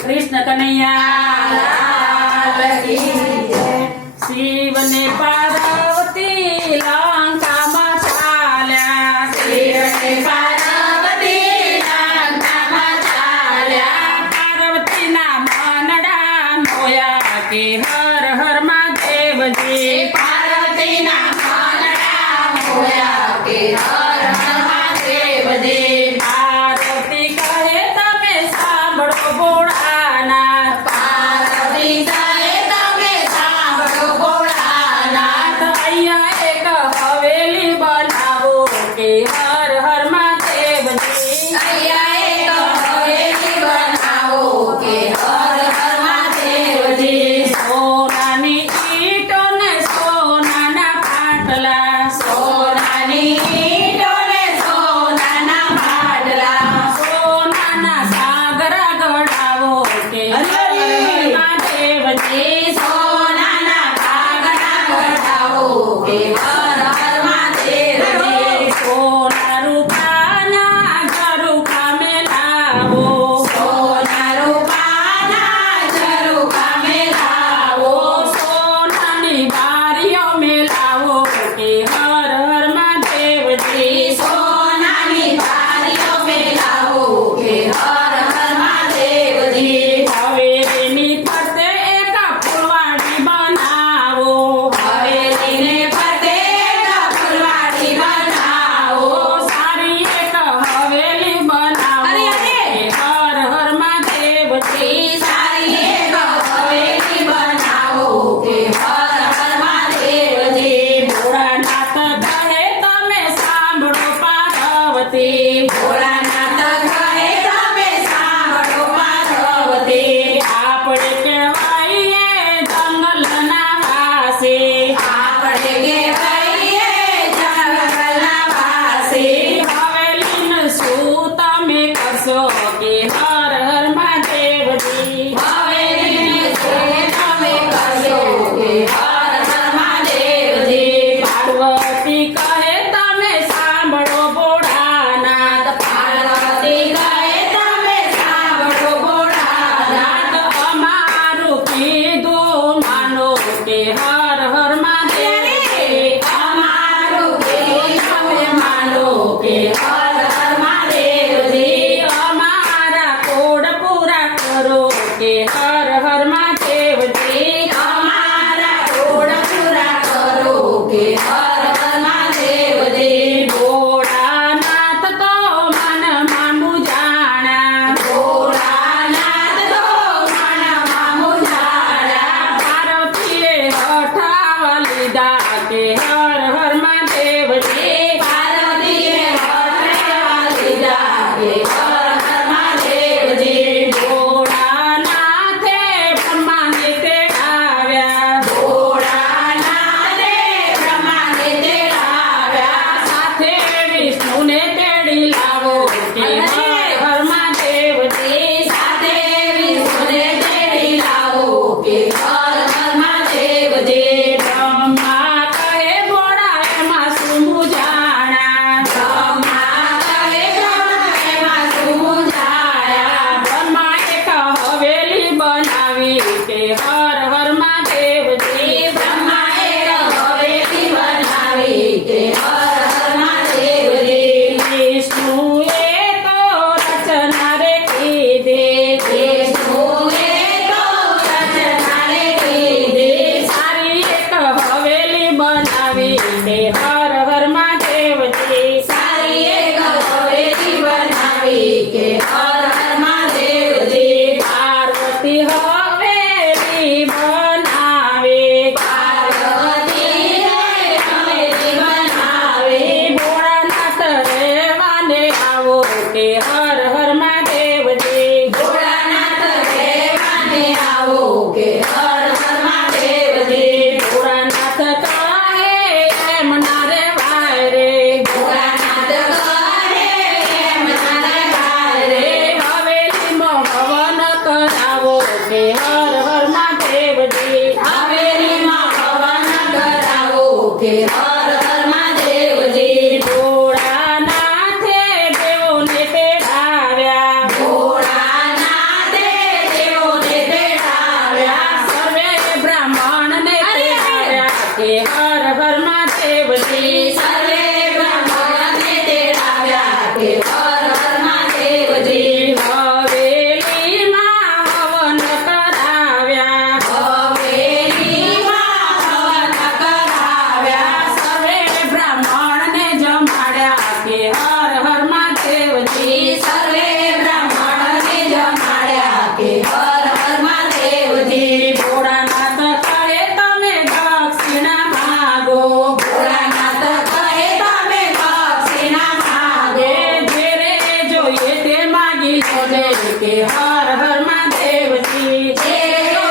કૃષ્ણ કનૈયા લાલ કી જય. શિવ ને પાર્વતી લંકામાં ચાલ્યા. શિવ ને પાર્વતી લંકામાં ચાલ્યા. પાર્વતીના મનડા મોયા કે હર હર મહાદેવજી. પાર્વતીના મનડા મોયા કે હર હર મહાદેવજી. પાર્વતી કહે તમે સાંભળો ભોળાનાથ. પાર્વતી કહે તમે સાંભળો ભોળાનાથ. અહીંયા એક હવેલી બનાવો કે હર હર મહાદેવજી. અહીંયા એક હવેલી બનાવો કે હર હર મહાદેવજી. સોનાની ઈંટો ને સોનાના પાટલા. સોનાની ઈંટો ને સોનાના પાટલા. સોનાના સાગરા ગઢાવો કે હર હર મહાદેવજી. સોનાના સાગરા ગઢાવો કે હર હર મહાદેવજી. સોના રૂપાના ઝરૂખા મેલાવો. સોના રૂપાના ઝરૂખા મેલાવો. સોનાની બારીઓ મેલાવો કે હર હર મહાદેવજી. સોનાની બારીઓ મેલાવો કે હર હર મહાદેવજી. હવેલીની ફરતે એક ફૂલવાડી બનાવો. હવેલીને ફરતે એક ફૂલવાડી બનાવો. સારી એક હવેલી બનાવો કે હર હર મહાદેવજી. સારી એક હવેલી બનાવો કે હર હર મહાદેવજી. ભોળાનાથ કહે તમે સાંભળો પાર્વતી. ભોળાનાથ કહે તમે સાંભળો પાર્વતી. આપણે કહેવાઈએ જંગલના વાસી. આપણે કહેવાઈએ જંગલના વાસી. હવેલીનું શું તમે કરશો કે હર હર મહાદેવજી. હવેલીનું શું તમે કરશો કે હર હર મહાદેવજી. પાર્વતી કહે તમે સાંભળો ભોળાનાથ. પાર્વતી કહે તમે સાંભળો ભોળાનાથ. અમારું કીધું માનો કે હર હર મહાદેવજી. અમારું કીધું માનો કે હર હર મહાદેવજી. અમારા કોડ પૂરા કરો કે હર હર મહાદેવજી. અમારા કોડ પૂરા કરો કે હર હર મહાદેવજી. ભોળાનાથ તો મનમાં મુજાણા. ભોળાનાથ તો મનમાં મુજાણા. પાર્વતીએ હઠાવા લીધા કે હર હર મહાદેવજી. પાર્વતીએ હઠાવા લીધા કે હર હર મહાદેવજી. ભોળાનાથે બ્રહ્માને તેડાવ્યા. ભોળાનાથે બ્રહ્માને તેડાવ્યા. સાથે વિષ્ણુને તેડી લાવો કે હર હર મહાદેવજી. સાથે વિષ્ણુને તેડી લાવો કે હર હર મહાદેવજી. બ્રહ્મા કહે ભોળા એમાં શું મૂંઝાણા. બ્રહ્મા કહે ભોળા એમાં શું મૂંઝાયા. બ્રહ્મા એક હવેલી બનાવી કે હર હર મહાદેવજી. બ્રહ્મા એક હવેલી બનાવી કે હર હર મહાદેવજી. વિષ્ણુએ તો રચના રે કીધી. વિષ્ણુએ તો રચના રે કીધી. સારી એક હવેલી બનાવી કે હર હર મહાદેવજી. સારી એક હવેલી બનાવી કે હર હર મહાદેવજી. પાર્વતી હવેલી બનાવે. પાર્વતી હવેલી બનાવે. ભોળાનાથ રેવાને આવો કે હર હર મહાદેવજી. ભોળાનાથ રેવાને આવો કે હર હર મહાદેવજી. ભોળાનાથ કહે એમ ના રેવાય રે. ભોળાનાથ કહે એમ ના રેવાય રે. હવેલીમાં હવન કરાવો કે હર હર મહાદેવજી. હવેલીમાં હવન કરાવો કે હર હર મહાદેવજી. ભોળાનાથે દેવોને તે કે હર હર મહાદેવજી જે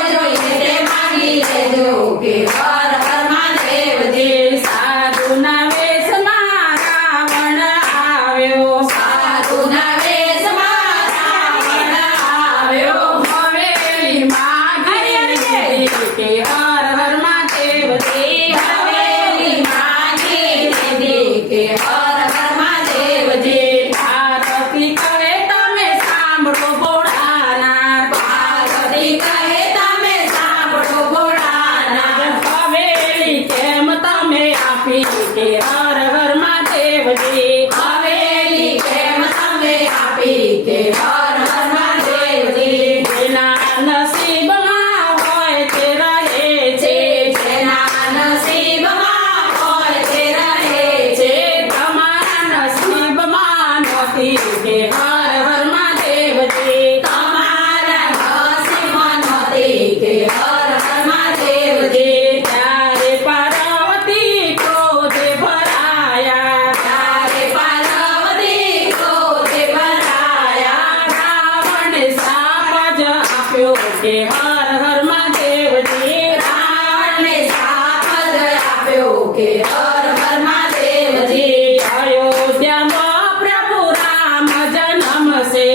જોઈએ તે માંગી લેજો કે હર હર મહાદેવજી સાધુના વેશમાં રાવણ આવ્યો સાધુના વેશમાં રાવણ આવ્યો હવેલીમાં ઘેરી કે હર હર મહાદેવજી હવેલી માંગી લીધી કે હર હર મહાદેવજી પાર્વતી કહે તમે સાંભળો ભોળાનાથ પાર્વતી કહે તમે સાંભળો ભોળાનાથ હવેલી કેમ તમે આપી કે હર હર મહાદેવજી હવેલી કેમ તમે આપી કે હર હર મહાદેવજી જેના નસીબમાં હોય તે રહે છે જેના નસીબમાં હોય તે રહે છે તમારા નસીબમાં નથી કે હર હર મહાદેવજી તમારા નસીબમાં નહોતી કે હર હર મહાદેવજી ત્યારે પાર્વતી ક્રોધે ભરાયા ત્યારે પાર્વતી ક્રોધે ભરાયા રાવણે શાપ જ આપ્યો કે હર હર મહાદેવજી રાવણને શાપ જ આપ્યો કે હર હર મહાદેવજી અયોધ્યામાં પ્રભુ રામ જન્મશે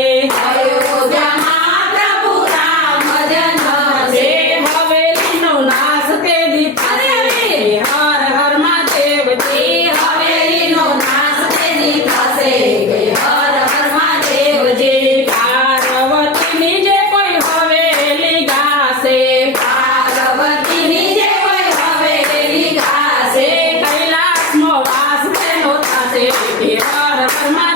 અયોધ્યામાં પ્રભુ રામ જન્મશે હવેલીનો નાશ તે દીધા હર હર મહાદેવજી હવેલીનો નાશ તેની થશે કે હર હર મહાદેવજી પાર્વતીની જે કોઈ હવેલી ગાશે પાર્વતીની જે કોઈ હવેલી ગાશે કૈલાસનો વાસ તેનો થશે કે હર હર મહાદેવજી